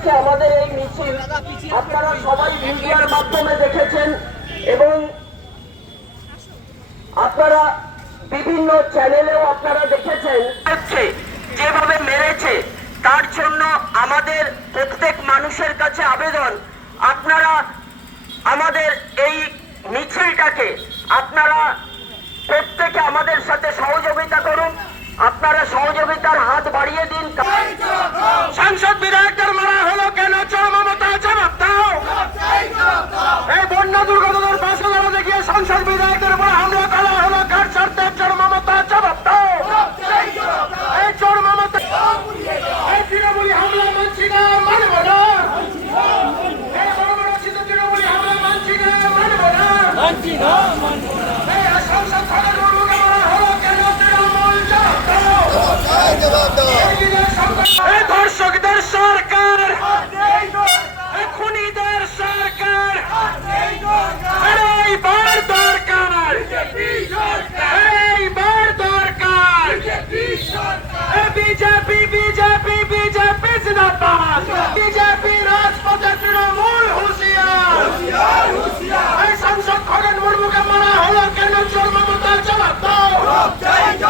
আজকে আমাদের এই মিছিল আপনারা সবাই মিডিয়ার মাধ্যমে দেখেছেন এবং আপনারা বিভিন্ন চ্যানেলেও আপনারা দেখেছেন যেভাবে মেরেছে, তার জন্য আমাদের প্রত্যেক মানুষের কাছে আবেদন। আপনারা আমাদের এই মিছিলটাকে আপনারা প্রত্যেকে আমাদের সাথে সহযোগিতা করুন। আপনারা সহযোগিতার হাত বাড়িয়ে দিন। সাংসদ বিধায়কদের মারা হলো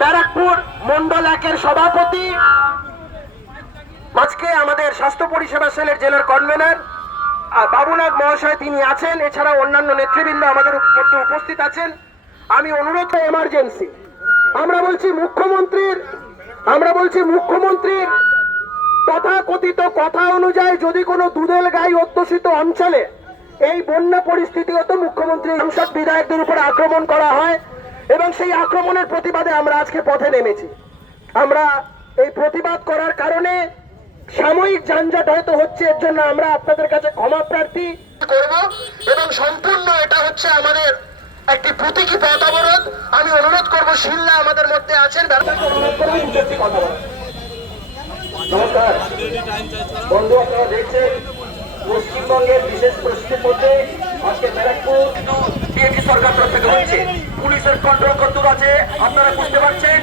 ব্যারাকপুর মন্ডল একের সভাপতি। আজকে আমাদের স্বাস্থ্য পরিষেবা সেলের জেলার কনভেনার বাবুনাথ মহাশয় তিনি আছেন এছাড়া অন্যান্য নেতৃবৃন্দ আমাদের মধ্যে উপস্থিত আছেন। আমি অনুরোধ এমার্জেন্সি আমরা বলছি মুখ্যমন্ত্রীর, আমরা বলছি মুখ্যমন্ত্রীর তথাকথিত কথা অনুযায়ী যদি কোনো দুধেল গাই অধ্যুষিত অঞ্চলে এই বন্যা পরিস্থিতি হতো মুখ্যমন্ত্রী সংসদ বিধায়কদের উপর আক্রমণ করা হয় এবং সেই আক্রমণের প্রতিবাদে আমরা আজকে পথে নেমেছি। আমরা এই প্রতিবাদ করার কারণে সাময়িক যানজট হয়তো হচ্ছে, এর জন্য আমরা আপনাদের কাছে ক্ষমা প্রার্থী করব এবং সম্পূর্ণ এটা হচ্ছে আমাদের একটি প্রতীকী পথ অবরোধ। আমি অনুরোধ করব শিল্লা আমাদের মধ্যে আছেন নমস্কার। বন্ধু আপনারা দেখছেন, পশ্চিমবঙ্গের বিশেষ পরিস্থিতির মধ্যে আজকে ব্যারাকপুর বিএনপি সরকার তরফ থেকে হচ্ছে পুলিশের কন্ট্রোল কদ্দূর আছে, আপনারা বুঝতে পারছেন?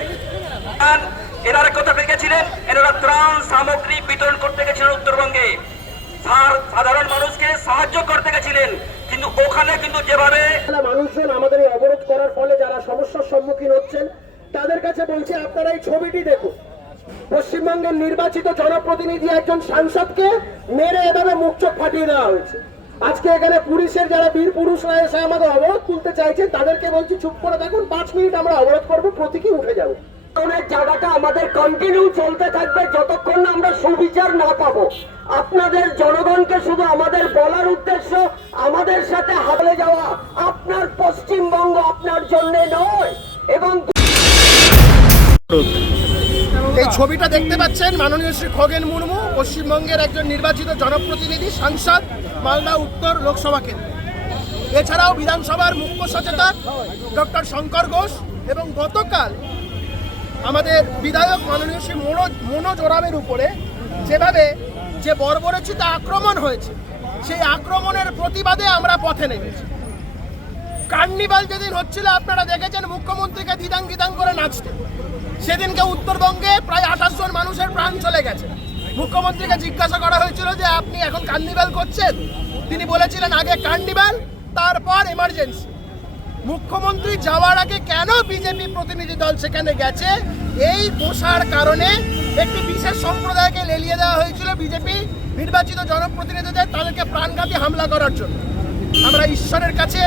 এনারা কোথা থেকে গেছিলেন? এনারা ত্রাণ সামগ্রী বিতরণ করতে গেছিলেন উত্তরবঙ্গে। সাধারণ মানুষকে সাহায্য করতে গেছিলেন, কিন্তু ওখানে কিন্তু যেভাবে মানুষজন আমাদের অবরোধ করার ফলে যারা সমস্যার সম্মুখীন হচ্ছেন, তাদের কাছে বলছি, আপনারা এই ছবিটি দেখুন। পশ্চিমবঙ্গের নির্বাচিত জনপ্রতিনিধি একজন সাংসদকে মেরে এভাবে মুখ চোখ ফাটিয়ে দেওয়া হয়েছে। আজকে এখানে পুলিশের যারা বীর পুরুষরা এসে আমাদের অবরোধ তুলতে চাইছেন তাদেরকে বলছি চুপ করে থাকুন। পাঁচ মিনিট আমরা অবরোধ করব প্রতীকী উঠে যাব। জায়গাটা আমাদের কন্টিনিউ চলতে থাকবে যতক্ষণ না আমরা সুবিচার না পাবো। আপনাদের জনগণকে শুধু আমাদের বলার উদ্দেশ্য আমাদের সাথে হাতলে যাওয়া আপনার পশ্চিমবঙ্গ আপনার জন্য নয় এবং এই ছবিটা দেখতে পাচ্ছেন মাননীয় শ্রী খগেন মুর্মু পশ্চিমবঙ্গের একজন নির্বাচিত জনপ্রতিনিধি সাংসদ মালদা উত্তর লোকসভা কেন্দ্র। এছাড়াও বিধানসভার মুখ্য সচেতক ডক্টর শঙ্কর ঘোষ এবং গতকাল আমাদের বিধায়ক মাননীয় শ্রী মনোজ মনোজ ওরামের উপরে যেভাবে যে বর্বরচিত আক্রমণ হয়েছে, সেই আক্রমণের প্রতিবাদে আমরা পথে নেমেছি। কার্নিভাল যেদিন হচ্ছিল, আপনারা দেখেছেন, মুখ্যমন্ত্রীকে দিদাং দিদাং করে নাচতে। সেদিনকে উত্তরবঙ্গে প্রায় আঠাশ জন মানুষের প্রাণ চলে গেছে। মুখ্যমন্ত্রীকে জিজ্ঞাসা করা হয়েছিল যে আপনি এখন কার্নিভাল করছেন? তিনি বলেছিলেন, আগে কার্নিভাল তারপর এমার্জেন্সি মুখ্যমন্ত্রী যাওয়ার আগে কেন বিজেপি প্রতিনিধি দল সেখানে গেছে? এই পোষার কারণে একটি বিশেষ সম্প্রদায়কে লেলিয়ে দেওয়া হয়েছিল বিজেপি নির্বাচিত জনপ্রতিনিধিদের তাদেরকে প্রাণঘাতী হামলা করার জন্য। আমরা ঈশ্বরের কাছে,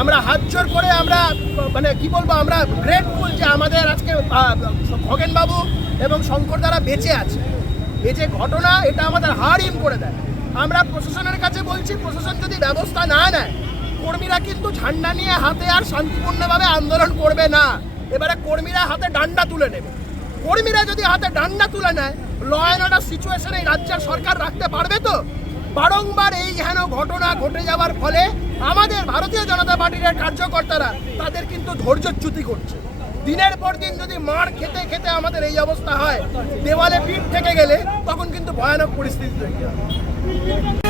আমরা হাত জোর করে আমরা মানে কি বলব, আমরা গ্রেটফুল যে আমাদের আজকে খগেনবাবু এবং শঙ্কর দ্বারা বেঁচে আছে। এই যে ঘটনা, এটা আমাদের হার হিম করে দেয়। আমরা প্রশাসনের কাছে বলছি, প্রশাসন যদি ব্যবস্থা না নেয়, কর্মীরা কিন্তু ঝান্ডা নিয়ে হাতে আর শান্তিপূর্ণভাবে আন্দোলন করবে না। এবারে কর্মীরা হাতে ডান্ডা তুলে নেবে। কর্মীরা যদি হাতে ডান্ডা তুলে নেয়, ল অ্যান্ড অর্ডার সিচুয়েশনে রাজ্যের সরকার রাখতে পারবে তো? বারংবার এই হেন ঘটনা ঘটে যাওয়ার ফলে আমাদের ভারতীয় জনতা পার্টির কার্যকর্তারা তাদের কিন্তু ধৈর্যচ্যুতি করছে। দিনের পর দিন যদি মার খেতে খেতে আমাদের এই অবস্থা হয়, দেওয়ালে পিঠ থেকে গেলে তখন কিন্তু ভয়ানক পরিস্থিতি তৈরি হয়।